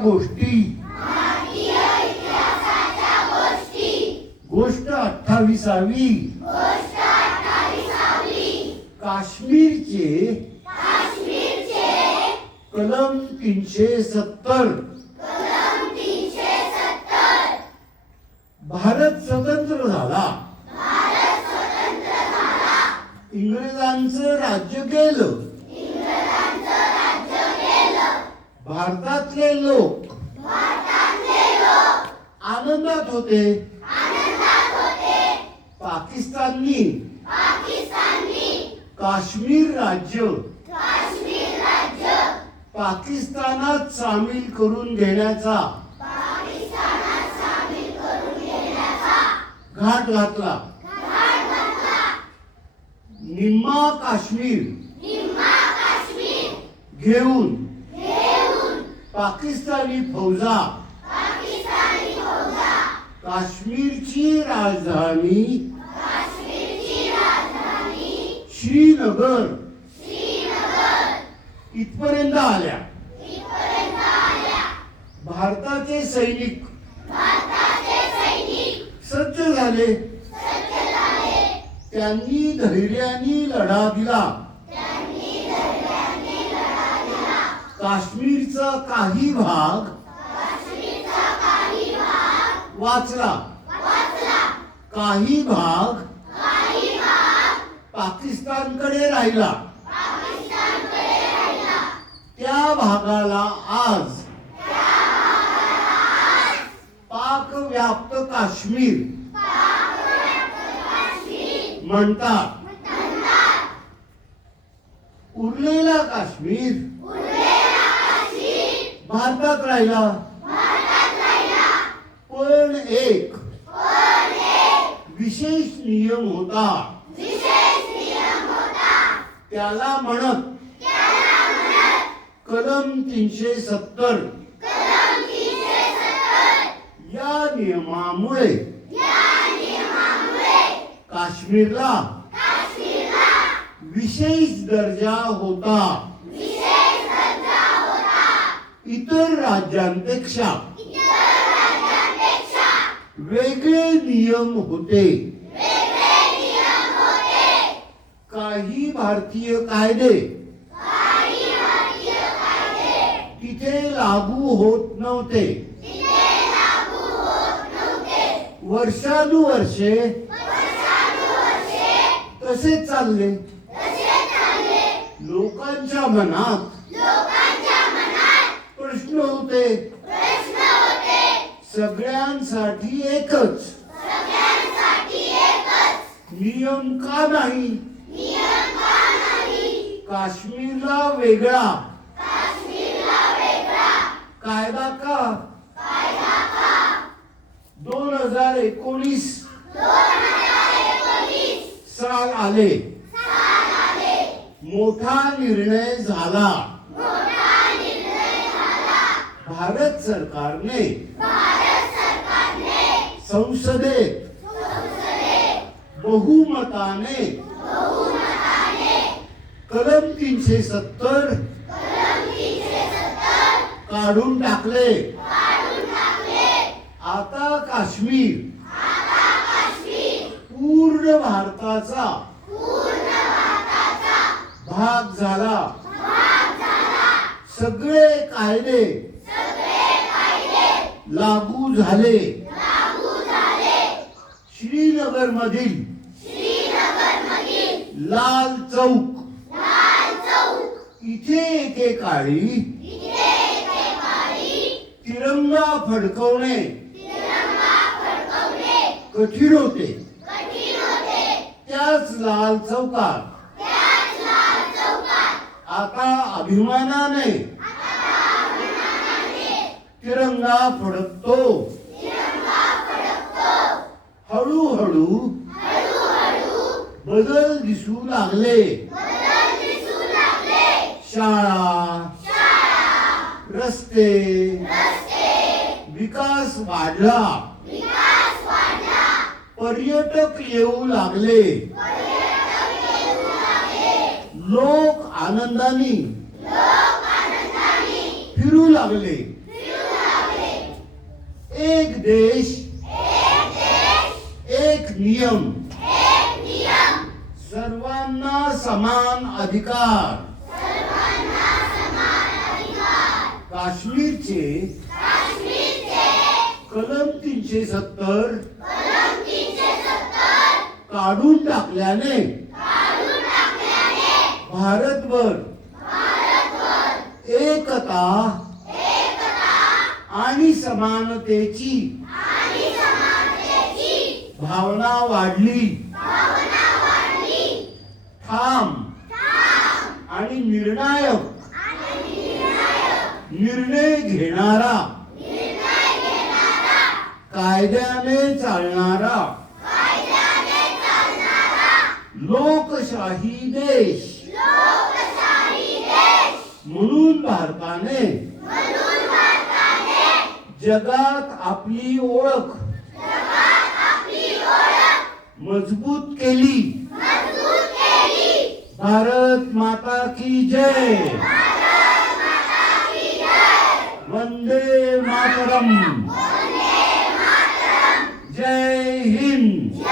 गोष्टी गोष्ट 28वी काश्मीरचे कलम 370 भारत स्वतंत्र झाला, इंग्रजांचं राज्य गेलं, भारतातले लोक आनंदात होते, पाकिस्ताननी काश्मीर राज्य पाकिस्तानात सामील करून घेण्याचा घाट घातला. निम्मा काश्मीर घेऊन पाकिस्तानी फौजा काश्मीरची राजधानी श्रीनगर इथपर्यंत आल्या. भारताचे सैनिक सज्ज झाले, त्यांनी धैर्याने लढा दिला. काश्मीरचा काही भाग वाचला, काही भाग पाकिस्तानकडे राहिला. त्या भागाला आज पाक व्याप्त काश्मीर म्हणतात. उरलेला काश्मीर भारतात राहिला. पण एक विशेष नियम होता, त्याला म्हणत कलम 370. या नियमामुळे काश्मीरला विशेष दर्जा होता. इतर राज्यांपेक्षा वेगळे नियम होते. काही भारतीय कायदे तिथे लागू होत नव्हते. वर्षानुवर्षे तसेच चालले. लोकांच्या मनात प्रश्न होते, सगळ्यांसाठी एकच नियम का नाही? काश्मीरला वेगळा कायदा का? 2019 साल आले, मोठा निर्णय झाला. भारत सरकारने संसदेत बहुमताने कलम 370 काढून टाकले. आता काश्मीर पूर्ण भारताचा भाग झाला. सगळे कायदे लागू झाले. श्रीनगर मधील लाल चौक इथे एकेकाळी तिरंगा फडकवणे कठीण होते. त्याच लाल चौकात आता अभिमानाने तिरंगा फडकतो. हळूहळू बदल दिसू लागले. शाळा, रस्ते, विकास वाढला. पर्यटक येऊ लागले. लोक आनंदाने फिरू लागले. एक देश एक नियम सर्वांना समान अधिकार काश्मीरचे कलम 370 काढून टाकल्याने भारतभर एकता आणि समानतेची भावना वाढली. ठाम आणि निर्णायक निर्णय घेणारा कायद्याने चालणारा लोकशाही देश म्हणून भारताने जगात आपली ओळख मजबूत केली. भारत माता की जय. वंदे मातरम. जय हिंद.